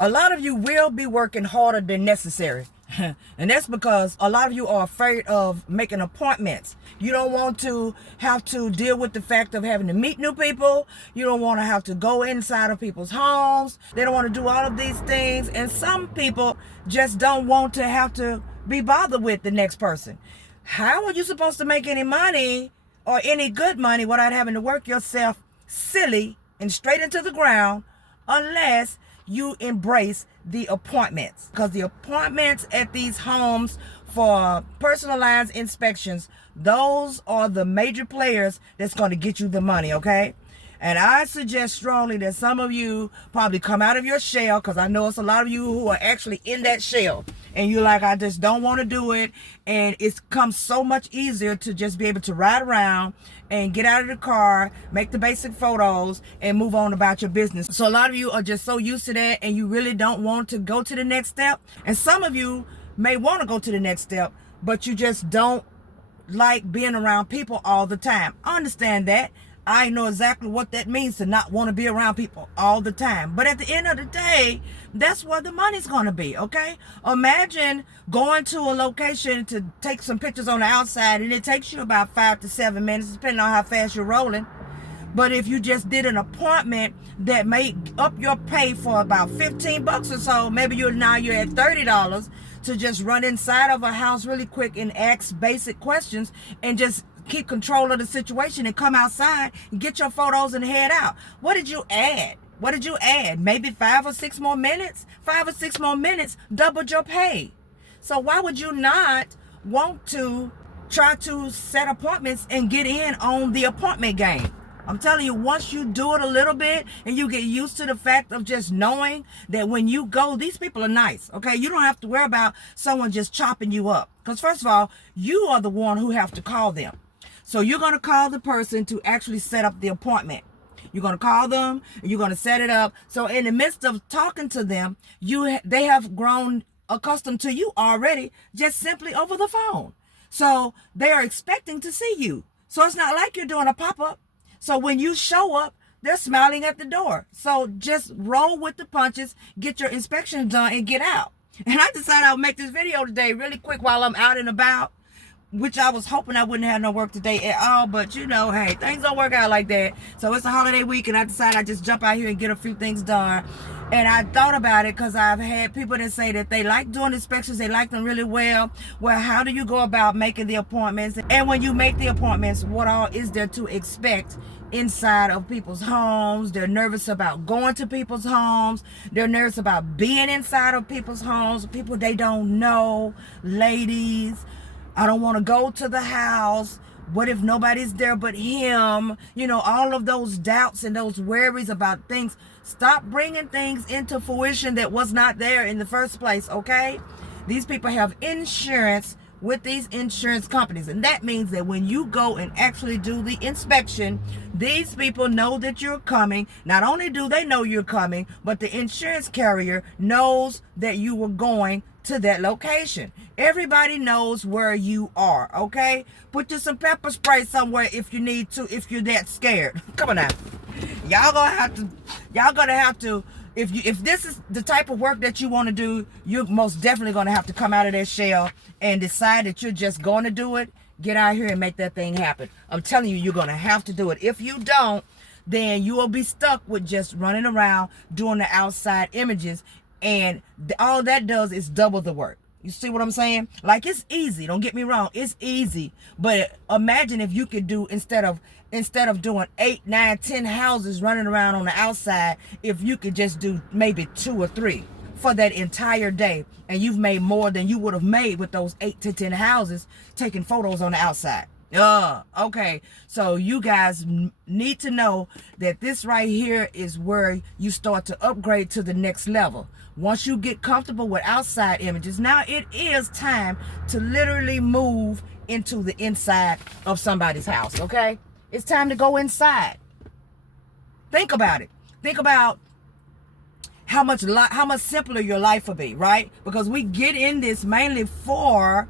A lot of you will be working harder than necessary. And that's because a lot of you are afraid of making appointments. You don't want to have to deal with the fact of having to meet new people. You don't want to have to go inside of people's homes. They don't want to do all of these things. And some people just don't want to have to be bothered with the next person. How are you supposed to make any money or any good money without having to work yourself silly and straight into the ground unless you embrace the appointments? Because the appointments at these homes for personalized inspections, those are the major players that's going to get you the money, okay? And I suggest strongly that some of you probably come out of your shell, because I know it's a lot of you who are actually in that shell. And you're like, I just don't want to do it. And it's come so much easier to just be able to ride around and get out of the car, make the basic photos, and move on about your business. So a lot of you are just so used to that, and you really don't want to go to the next step. And some of you may want to go to the next step, but you just don't like being around people all the time. I understand that. I know exactly what that means to not want to be around people all the time. But at the end of the day, that's where the money's going to be, okay? Imagine going to a location to take some pictures on the outside, and it takes you about 5 to 7 minutes, depending on how fast you're rolling. But if you just did an appointment that may up your pay for about 15 bucks or so, maybe you're at $30 to just run inside of a house really quick and ask basic questions and just keep control of the situation and come outside and get your photos and head out. What did you add? What did you add? Maybe 5 or 6 more minutes? 5 or 6 more minutes doubled your pay. So why would you not want to try to set appointments and get in on the appointment game? I'm telling you, once you do it a little bit and you get used to the fact of just knowing that when you go, these people are nice, okay? You don't have to worry about someone just chopping you up. Because first of all, you are the one who have to call them. So you're going to call the person to actually set up the appointment. You're going to call them, and you're going to set it up. So in the midst of talking to them, they have grown accustomed to you already, just simply over the phone. So they are expecting to see you. So it's not like you're doing a pop-up. So when you show up, they're smiling at the door. So just roll with the punches, get your inspection done, and get out. And I decided I would make this video today really quick while I'm out and about, which I was hoping I wouldn't have no work today at all. But you know, hey, things don't work out like that. So it's a holiday week, and I decided I'd just jump out here and get a few things done. And I thought about it because I've had people that say that they like doing inspections, they like them really well. Well, how do you go about making the appointments? And when you make the appointments, what all is there to expect inside of people's homes? They're nervous about going to people's homes. They're nervous about being inside of people's homes, people they don't know. Ladies, I don't want to go to the house. What if nobody's there but him? You know, all of those doubts and those worries about things. Stop bringing things into fruition that was not there in the first place, okay? These people have insurance with these insurance companies. And that means that when you go and actually do the inspection, these people know that you're coming. Not only do they know you're coming, but the insurance carrier knows that you were going to that location. Everybody knows where you are, okay? Put you some pepper spray somewhere if you need to, if you're that scared. Come on now. Y'all gonna have to, if this is the type of work that you want to do, you're most definitely gonna have to come out of that shell and decide that you're just going to do it. Get out here and make that thing happen. I'm telling you, you're gonna have to do it. If you don't, then you will be stuck with just running around doing the outside images, and all that does is double the work. You see what I'm saying? Like, it's easy, don't get me wrong, it's easy, but imagine if you could do, instead of doing 8, 9, 10 houses running around on the outside, if you could just do maybe 2 or 3 for that entire day, and you've made more than you would have made with those 8 to 10 houses taking photos on the outside. Okay, so you guys need to know that this right here is where you start to upgrade to the next level. Once you get comfortable with outside images, now it is time to literally move into the inside of somebody's house, okay? It's time to go inside. Think about it. Think about how much simpler your life will be, right? Because we get in this mainly for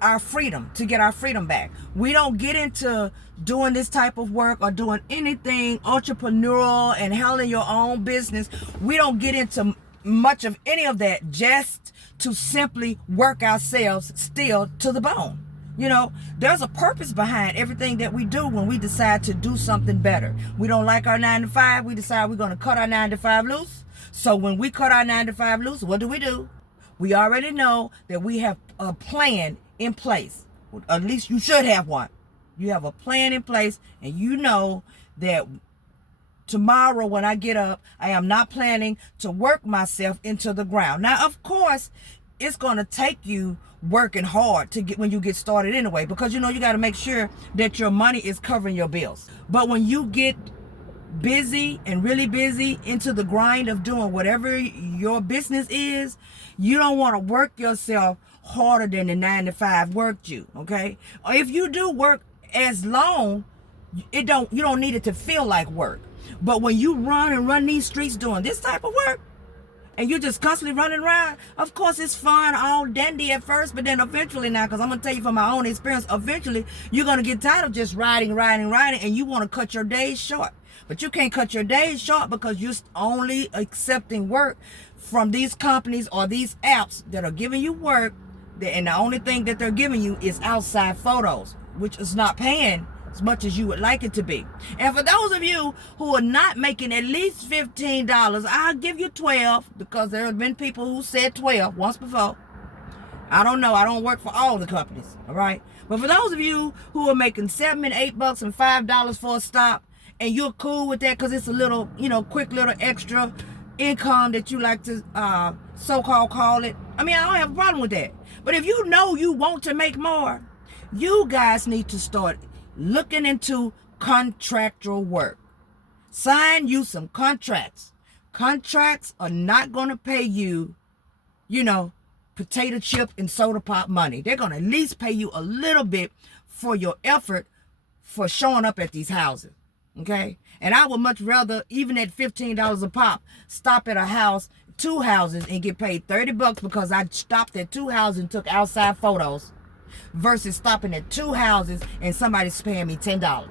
our freedom, to get our freedom back. We don't get into doing this type of work or doing anything entrepreneurial and handling your own business. We don't get into much of any of that just to simply work ourselves still to the bone. You know, there's a purpose behind everything that we do when we decide to do something better. We don't like our 9 to 5. We decide we're going to cut our 9 to 5 loose. So when we cut our 9 to 5 loose, what do? We already know that we have a plan in place. At least you should have one. You have a plan in place, and you know that tomorrow when I get up, I am not planning to work myself into the ground. Now, of course, it's going to take you working hard to get when you get started anyway, because you know you got to make sure that your money is covering your bills. But when you get busy and really busy into the grind of doing whatever your business is, you don't want to work yourself harder than the 9 to 5 worked you. Okay, or if you do work as long, you don't need it to feel like work. But when you run these streets doing this type of work, and you're just constantly running around, of course it's fun, all dandy at first, but then eventually now, because I'm going to tell you from my own experience, eventually you're going to get tired of just riding, and you want to cut your days short. But you can't cut your days short because you're only accepting work from these companies or these apps that are giving you work, and the only thing that they're giving you is outside photos, which is not paying as much as you would like it to be. And for those of you who are not making at least $15, I'll give you 12, because there have been people who said 12 once before. I don't know. I don't work for all the companies. All right. But for those of you who are making $7 and $8 and $5 for a stop, and you're cool with that because it's a little, quick little extra income that you like to so-called call it. I mean, I don't have a problem with that. But if you know you want to make more, you guys need to start looking into contractual work. Sign you some contracts. Contracts are not going to pay you, potato chip and soda pop money. They're going to at least pay you a little bit for your effort for showing up at these houses. Okay? And I would much rather, even at $15 a pop, stop at a house, 2 houses, and get paid $30 because I stopped at 2 houses and took outside photos, versus stopping at 2 houses and somebody's paying me $10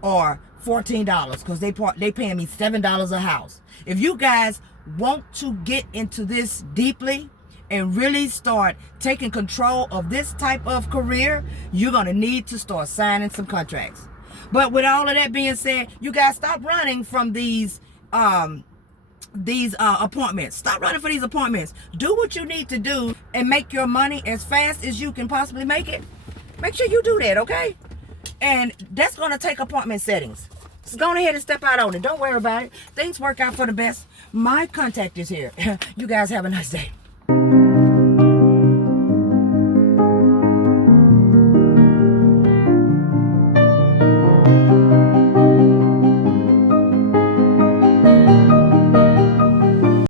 or $14 because they paying me $7 a house. If you guys want to get into this deeply and really start taking control of this type of career, you're going to need to start signing some contracts. But with all of that being said, you guys stop running from these appointments. Stop running for these appointments. Do what you need to do and make your money as fast as you can possibly make it. Make sure you do that, okay? And that's going to take appointment settings. So go ahead and step out on it. Don't worry about it. Things work out for the best. My contact is here. You guys have a nice day.